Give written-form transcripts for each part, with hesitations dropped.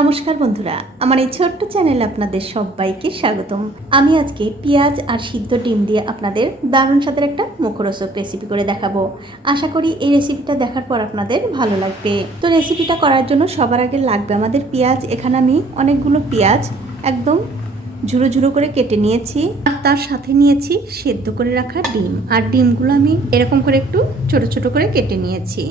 নমস্কার বন্ধুরা, আমার এই ছোট্ট চ্যানেলে আপনাদের সবাইকে স্বাগতম। আমি আজকে পেঁয়াজ আর সিদ্ধ ডিম দিয়ে আপনাদের দারুণ স্বাদের একটা মুখরোচক রেসিপি করে দেখাবো। আশা করি এই রেসিপিটা দেখার পর আপনাদের ভালো লাগবে। তো রেসিপিটা করার জন্য সবার আগে লাগবে আমাদের পেঁয়াজ। এখানে আমি অনেকগুলো পেঁয়াজ একদম ঝুরো ঝুরো করে কেটে নিয়েছি, আর তার সাথে নিয়েছি সেদ্ধ করে রাখা ডিম। আর ডিমগুলো আমি এরকম করে একটু ছোট ছোট করে কেটে নিয়েছি।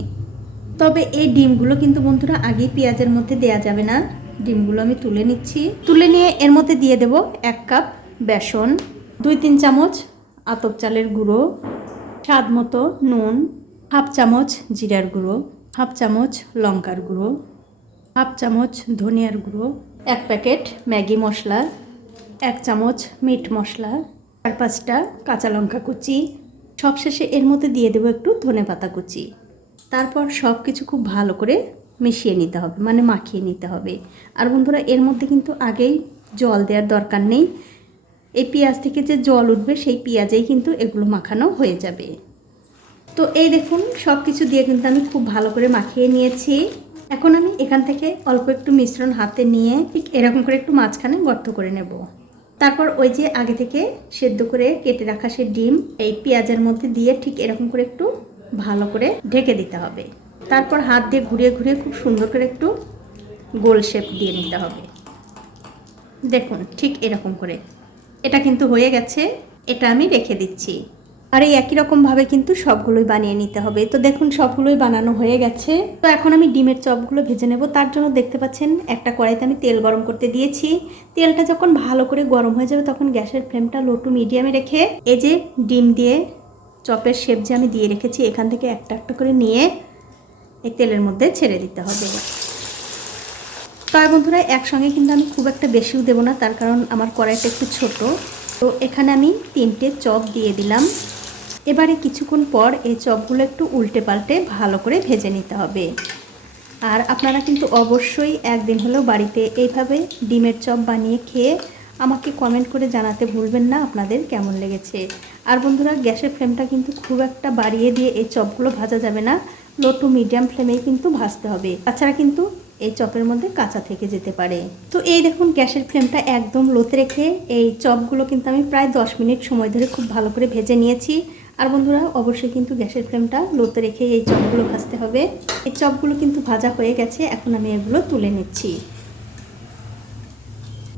তবে এই ডিমগুলো কিন্তু বন্ধুরা আগেই পেঁয়াজের মধ্যে দেয়া যাবে না। ডিমগুলো আমি তুলে নিচ্ছি। তুলে নিয়ে এর মধ্যে দিয়ে দেব 1 কাপ বেসন, 2-3 চামচ আতপ চালের গুঁড়ো, স্বাদ মতো নুন, হাফ চামচ জিরার গুঁড়ো, হাফ চামচ লঙ্কার গুঁড়ো, হাফ চামচ ধনিয়ার গুঁড়ো, 1 প্যাকেট ম্যাগি মশলা, 1 চামচ মিট মশলা, 4-5টা কাঁচা লঙ্কা কুচি। সবশেষে এর মধ্যে দিয়ে দেবো একটু ধনেপাতা কুচি। তারপর সব কিছু খুব ভালো করে মিশিয়ে নিতে হবে, মানে মাখিয়ে নিতে হবে। আর বন্ধুরা এর মধ্যে কিন্তু আগেই জল দেওয়ার দরকার নেই। এই পেঁয়াজ থেকে যে জল উঠবে সেই পেঁয়াজেই কিন্তু এগুলো মাখানো হয়ে যাবে। তো এই দেখুন সব কিছু দিয়ে কিন্তু আমি খুব ভালো করে মাখিয়ে নিয়েছি। এখন আমি এখান থেকে অল্প একটু মিশ্রণ হাতে নিয়ে ঠিক এরকম করে একটু মাঝখানে গর্ত করে নেব। তারপর ওই যে আগে থেকে সেদ্ধ করে কেটে রাখা সে ডিম এই পেঁয়াজের মধ্যে দিয়ে ঠিক এরকম করে একটু ভালো করে ঢেকে দিতে হবে। তারপর হাত দিয়ে ঘুরিয়ে ঘুরিয়ে খুব সুন্দর করে একটু গোল শেপ দিয়ে নিতে হবে। দেখুন ঠিক এরকম করে এটা কিন্তু হয়ে গেছে। এটা আমি রেখে দিচ্ছি। আর এই একই রকমভাবে কিন্তু সবগুলোই বানিয়ে নিতে হবে। তো দেখুন সবগুলোই বানানো হয়ে গেছে। তো এখন আমি ডিমের চপগুলো ভেজে নেব। তার জন্য দেখতে পাচ্ছেন একটা কড়াইতে আমি তেল গরম করতে দিয়েছি। তেলটা যখন ভালো করে গরম হয়ে যাবে তখন গ্যাসের ফ্লেমটা লো টু মিডিয়ামে রেখে এই যে ডিম দিয়ে চপের শেপ যে আমি দিয়ে রেখেছি এখান থেকে একটা একটা করে নিয়ে এই তেলের মধ্যে ছেড়ে দিতে হবে। তবে বন্ধুরা একসঙ্গে কিন্তু আমি খুব একটা বেশিও দেবো না, তার কারণ আমার কড়াইটা একটু ছোট। তো এখানে আমি 3টে চপ দিয়ে দিলাম। এবারে কিছুক্ষণ পর এই চপগুলো একটু উল্টে পাল্টে ভালো করে ভেজে নিতে হবে। আর আপনারা কিন্তু অবশ্যই একদিন হলেও বাড়িতে এইভাবে ডিমের চপ বানিয়ে খেয়ে আমাকে কমেন্ট করে জানাতে ভুলবেন না আপনাদের কেমন লেগেছে। আর বন্ধুরা গ্যাসের ফ্লেমটা কিন্তু খুব একটা বাড়িয়ে দিয়ে এই চপগুলো ভাজা যাবে না, লো টু মিডিয়াম ফ্লেমেই কিন্তু ভাজতে হবে। তাছাড়া কিন্তু এই চপের মধ্যে কাঁচা থেকে যেতে পারে। তো এই দেখুন গ্যাসের ফ্লেমটা একদম লোতে রেখে এই চপগুলো কিন্তু আমি প্রায় 10 মিনিট সময় ধরে খুব ভালো করে ভেজে নিয়েছি। আর বন্ধুরা অবশ্যই কিন্তু গ্যাসের ফ্লেমটা লোতে রেখে এই চপগুলো ভাজতে হবে। এই চপগুলো কিন্তু ভাজা হয়ে গেছে। এখন আমি এগুলো তুলে নিচ্ছি।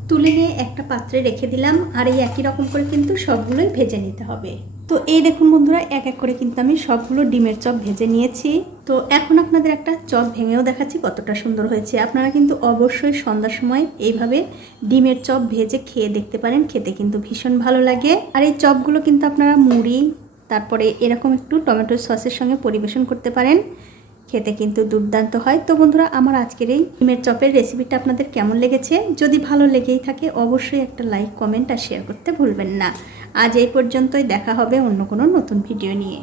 তুলে নিয়ে একটা পাত্রে রেখে দিলাম। আর এই একই রকম করে কিন্তু সবগুলোই ভেজে নিতে হবে। তো এই দেখুন বন্ধুরা এক এক করে কিন্তু আমি সবগুলো ডিমের চপ ভেজে নিয়েছি। তো এখন আপনাদের একটা চপ ভেঙেও দেখাচ্ছি কতটা সুন্দর হয়েছে। আপনারা কিন্তু অবশ্যই সন্ধ্যার সময় এইভাবে ডিমের চপ ভেজে খেয়ে দেখতে পারেন, খেতে কিন্তু ভীষণ ভালো লাগে। আর এই চপগুলো কিন্তু আপনারা মুড়ি তারপরে এরকম একটু টমেটো সসের সঙ্গে পরিবেশন করতে পারেন, খেতে কিন্তু দুর্দান্ত হয়। তো বন্ধুরা আমার আজকের এই ডিমের চপের রেসিপিটা আপনাদের কেমন লেগেছে? যদি ভালো লেগেই থাকে অবশ্যই একটা লাইক কমেন্ট আর শেয়ার করতে ভুলবেন না। আজ এই পর্যন্তই, দেখা হবে অন্য কোনো নতুন ভিডিও নিয়ে।